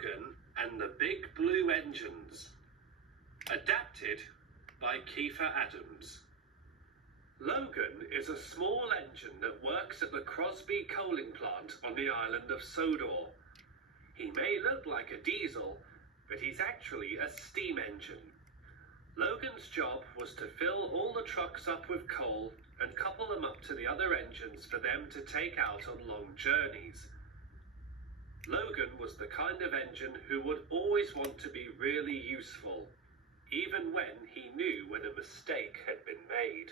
Logan and the Big Blue Engines. Adapted by Kiefer Adams. Logan is a small engine that works at the Crosby coaling plant on the Island of Sodor. He may look like a diesel, but he's actually a steam engine. Logan's job was to fill all the trucks up with coal and couple them up to the other engines for them to take out on long journeys. Logan was the kind of engine who would always want to be really useful, even when he knew when a mistake had been made.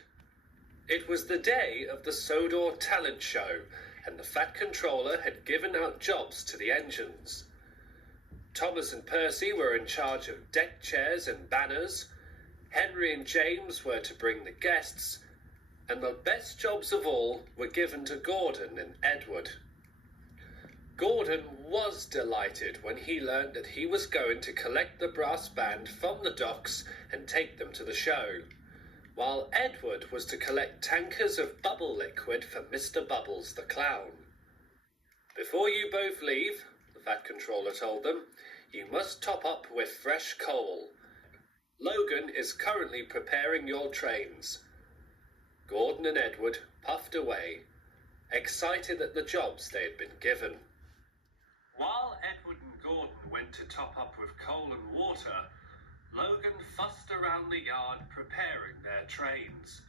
It was the day of the Sodor talent show, and the Fat Controller had given out jobs to the engines. Thomas and Percy were in charge of deck chairs and banners. Henry and James were to bring the guests, and the best jobs of all were given to Gordon and Edward. Gordon was delighted when he learned that he was going to collect the brass band from the docks and take them to the show, while Edward was to collect tankers of bubble liquid for Mr. Bubbles the clown. "Before you both leave," the Fat Controller told them, "you must top up with fresh coal. Logan is currently preparing your trains." Gordon and Edward puffed away, excited at the jobs they had been given. While Edward and Gordon went to top up with coal and water, Logan fussed around the yard preparing their trains.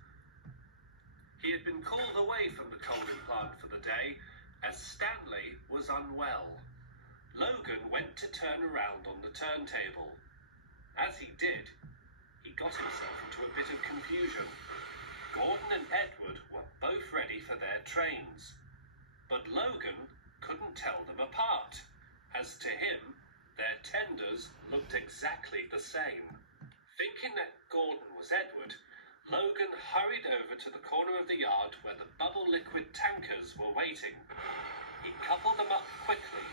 He had been called away from the coaling plant for the day as Stanley was unwell. Logan went to turn around on the turntable. As he did, he got himself into a bit of confusion. Gordon and Edward were both ready for their trains, but Logan couldn't tell them apart, as to him, their tenders looked exactly the same. Thinking that Gordon was Edward, Logan hurried over to the corner of the yard where the bubble liquid tankers were waiting. He coupled them up quickly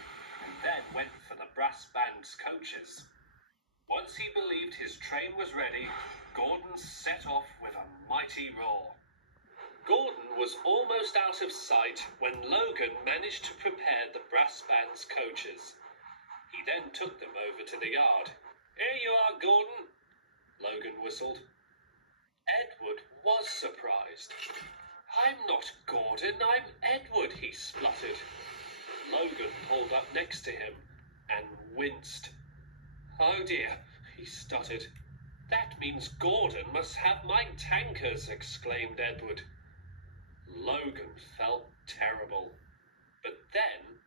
and then went for the brass band's coaches. Once he believed his train was ready, Gordon set off with a mighty roar. Gordon was almost out of sight when Logan managed to prepare the brass band's coaches. He then took them over to the yard. "Here you are, Gordon," Logan whistled. Edward was surprised. "I'm not Gordon, I'm Edward," he spluttered. Logan pulled up next to him and winced. "Oh dear," he stuttered. "That means Gordon must have my tankers," exclaimed Edward. Logan felt terrible. But then,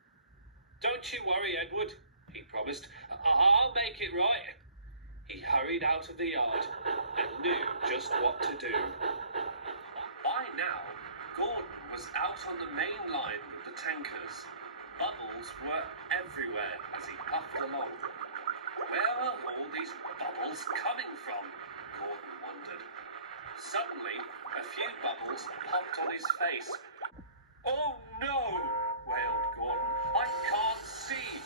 "Don't you worry, Edward," he promised. "I'll make it right." He hurried out of the yard and knew just what to do. By now, Gordon was out on the main line with the tankers. Bubbles were everywhere as he puffed along. Where are all these bubbles coming from? Gordon wondered. Suddenly, a few bubbles popped on his face. "Oh no!" wailed Gordon. "I can't see!"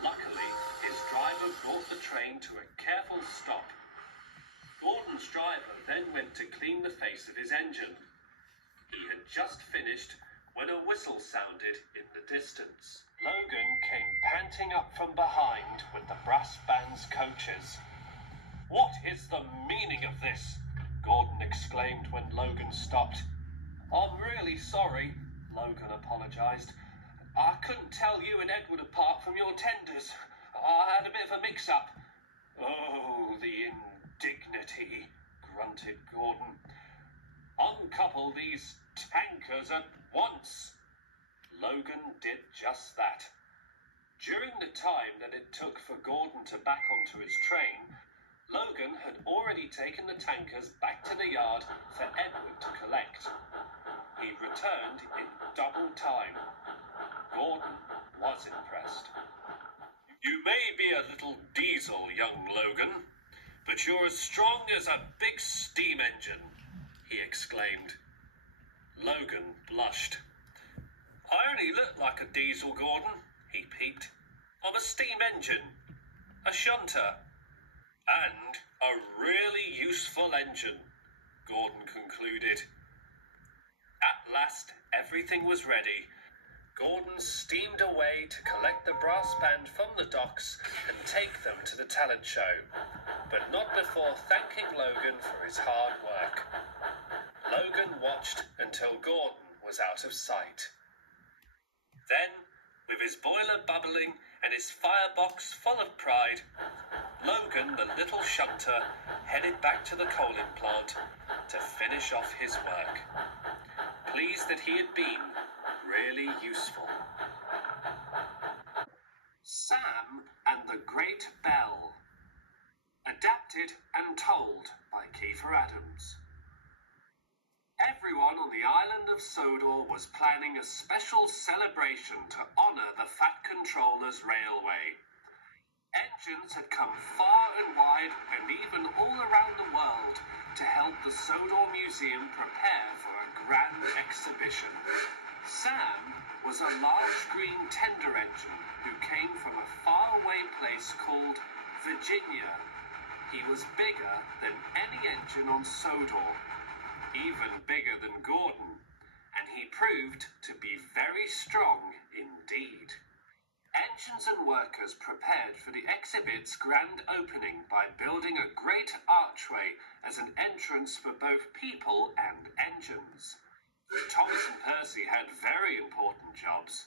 Luckily, his driver brought the train to a careful stop. Gordon's driver then went to clean the face of his engine. He had just finished when a whistle sounded in the distance. Logan came panting up from behind with the brass band's coaches. "What is the meaning of this?" Gordon exclaimed when Logan stopped. "I'm really sorry," Logan apologized. "I couldn't tell you and Edward apart from your tenders. I had a bit of a mix-up." "Oh, the indignity," grunted Gordon. "Uncouple these tankers at once." Logan did just that. During the time that it took for Gordon to back onto his train, Logan had already taken the tankers back to the yard for Edward to collect. He returned in double time. Gordon was impressed. "You may be a little diesel, young Logan, but you're as strong as a big steam engine," he exclaimed. Logan blushed. "I only look like a diesel, Gordon," he peeped. "I'm a steam engine, a shunter, and a really useful engine," Gordon concluded. At last, everything was ready. Gordon steamed away to collect the brass band from the docks and take them to the talent show, but not before thanking Logan for his hard work. Logan watched until Gordon was out of sight. Then, with his boiler bubbling and his firebox full of pride, Logan, the little shunter, headed back to the coaling plant to finish off his work, pleased that he had been really useful. Sam and the Great Bell. Adapted and told by Kiefer Adams. Everyone on the island of Sodor was planning a special celebration to honour the Fat Controller's railway. Engines had come far and wide and even all around the world to help the Sodor Museum prepare for a grand exhibition. Sam was a large green tender engine who came from a faraway place called Virginia. He was bigger than any engine on Sodor, even bigger than Gordon, and he proved to be very strong indeed. Engines and workers prepared for the exhibit's grand opening by building a great archway as an entrance for both people and engines. Thomas and Percy had very important jobs.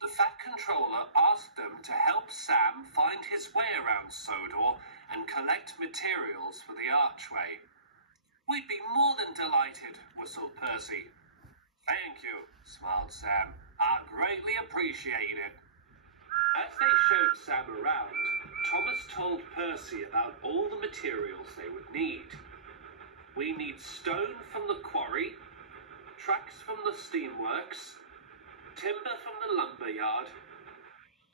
The Fat Controller asked them to help Sam find his way around Sodor and collect materials for the archway. "We'd be more than delighted," whistled Percy. "Thank you," smiled Sam. "I greatly appreciate it." As they showed Sam around, Thomas told Percy about all the materials they would need. "We need stone from the quarry, tracks from the steamworks, timber from the lumber yard,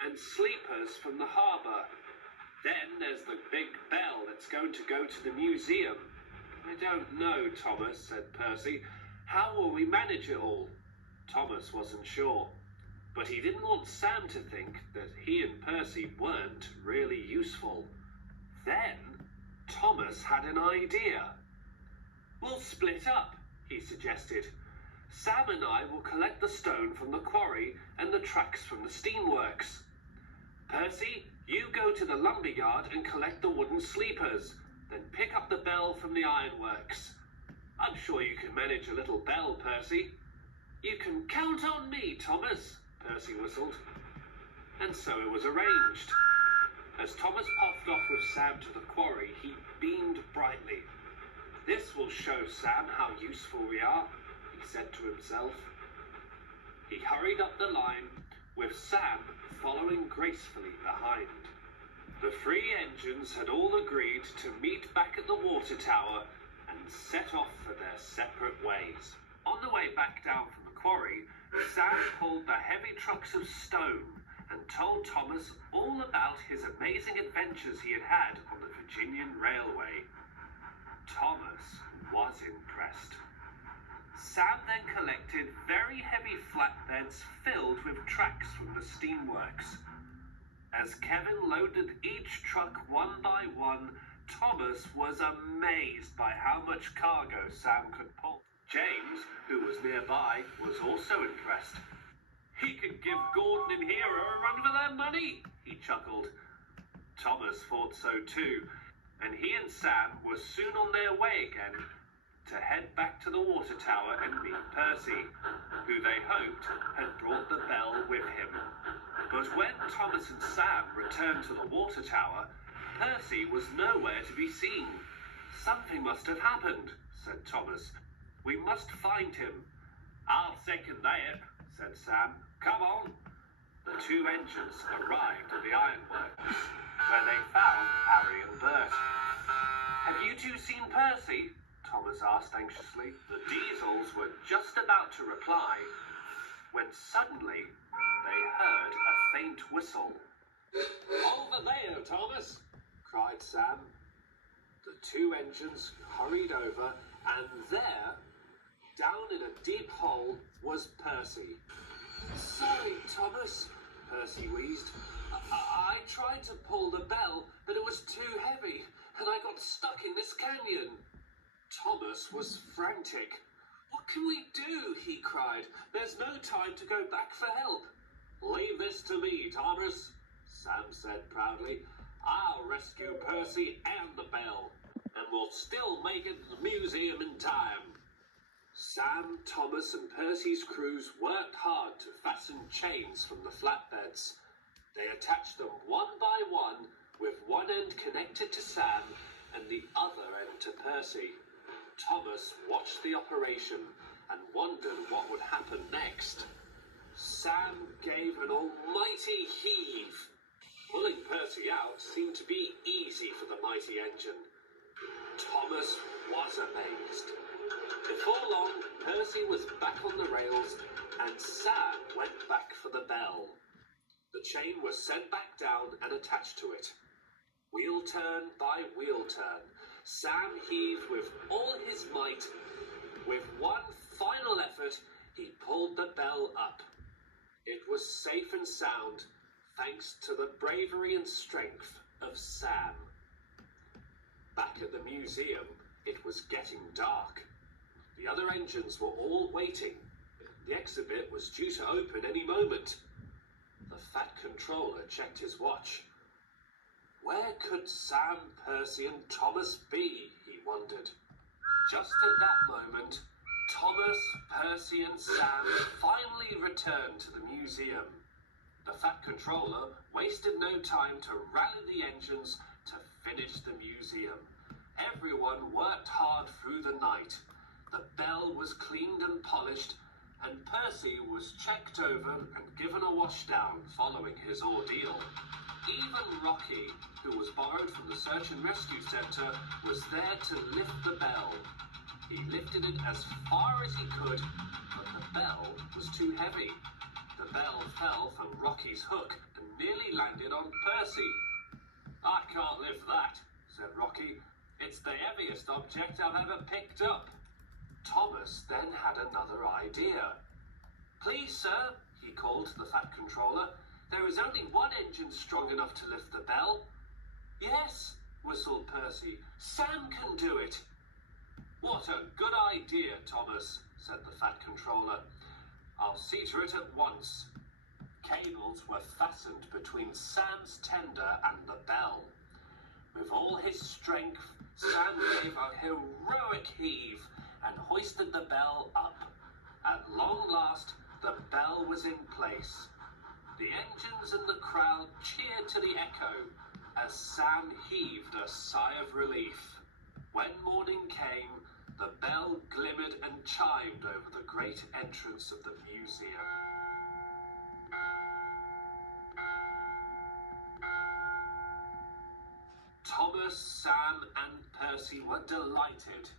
and sleepers from the harbour. Then there's the big bell that's going to go to the museum." "I don't know, Thomas," said Percy. "How will we manage it all?" Thomas wasn't sure, but he didn't want Sam to think that he and Percy weren't really useful. Then Thomas had an idea. "We'll split up," he suggested. "Sam and I will collect the stone from the quarry and the tracks from the steamworks. Percy, you go to the lumberyard and collect the wooden sleepers, then pick up the bell from the ironworks. I'm sure you can manage a little bell, Percy." "You can count on me, Thomas," Percy whistled. And so it was arranged. As Thomas puffed off with Sam to the quarry, he beamed brightly. "This will show Sam how useful we are," he said to himself. He hurried up the line, with Sam following gracefully behind. The three engines had all agreed to meet back at the water tower and set off for their separate ways. On the way back down from the quarry, Sam pulled the heavy trucks of stone and told Thomas all about his amazing adventures he had had on the Virginian Railway. Thomas was impressed. Sam then collected very heavy flatbeds filled with tracks from the steamworks. As Kevin loaded each truck one by one, Thomas was amazed by how much cargo Sam could pull. James, who was nearby, was also impressed. "He could give Gordon and Hera a run for their money," he chuckled. Thomas thought so too, and he and Sam were soon on their way again to head back to the water tower and meet Percy, who they hoped had brought the bell with him. But when Thomas and Sam returned to the water tower, Percy was nowhere to be seen. "Something must have happened," said Thomas. "We must find him." "I'll second that," said Sam. "Come on." The two engines arrived at the ironworks, where they found Harry and Bert. "Have you two seen Percy?" Thomas asked anxiously. The Diesels were just about to reply when suddenly they heard a faint whistle. "Over there, Thomas!" cried Sam. The two engines hurried over, and there, down in a deep hole, was Percy. "Sorry, Thomas," Percy wheezed. I tried to pull the bell, but it was too heavy, and I got stuck in this canyon." Thomas was frantic. "What can we do?" he cried. "There's no time to go back for help." "Leave this to me, Thomas," Sam said proudly. "I'll rescue Percy and the bell, and we'll still make it to the museum in time." Sam, Thomas, and Percy's crews worked hard to fasten chains from the flatbeds. They attached them one by one, with one end connected to Sam and the other end to Percy. Thomas watched the operation and wondered what would happen next. Sam gave an almighty heave. Pulling Percy out seemed to be easy for the mighty engine. Thomas was amazed. Before long, Percy was back on the rails and Sam went back for the bell. The chain was sent back down and attached to it. Wheel turn by wheel turn, Sam heaved with all his might. With one final effort, he pulled the bell up. It was safe and sound, thanks to the bravery and strength of Sam. Back at the museum, it was getting dark. The other engines were all waiting. The exhibit was due to open any moment. The Fat Controller checked his watch. Where could Sam, Percy, and Thomas be, he wondered. Just at that moment, Thomas, Percy, and Sam finally returned to the museum. The Fat Controller wasted no time to rally the engines to finish the museum. Everyone worked hard through the night. The bell was cleaned and polished, and Percy was checked over and given a washdown following his ordeal. Even Rocky, who was borrowed from the Search and Rescue Centre, was there to lift the bell. He lifted it as far as he could, but the bell was too heavy. The bell fell from Rocky's hook and nearly landed on Percy. "I can't lift that," said Rocky. "It's the heaviest object I've ever picked up." Thomas then had another idea. "Please, sir," he called to the Fat Controller, "there is only one engine strong enough to lift the bell." "Yes," whistled Percy, "Sam can do it." "What a good idea, Thomas," said the Fat Controller. "I'll see to it at once." Cables were fastened between Sam's tender and the bell. With all his strength, Sam gave a heroic heave and hoisted the bell up. At long last, the bell was in place. The engines and the crowd cheered to the echo as Sam heaved a sigh of relief. When morning came, the bell glimmered and chimed over the great entrance of the museum. Thomas, Sam, and Percy were delighted,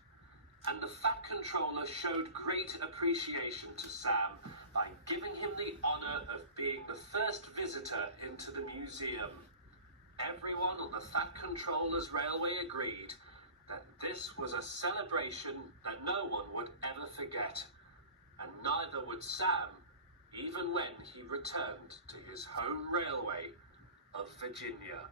and the Fat Controller showed great appreciation to Sam by giving him the honour of being the first visitor into the museum. Everyone on the Fat Controller's railway agreed that this was a celebration that no one would ever forget, and neither would Sam, even when he returned to his home railway of Virginia.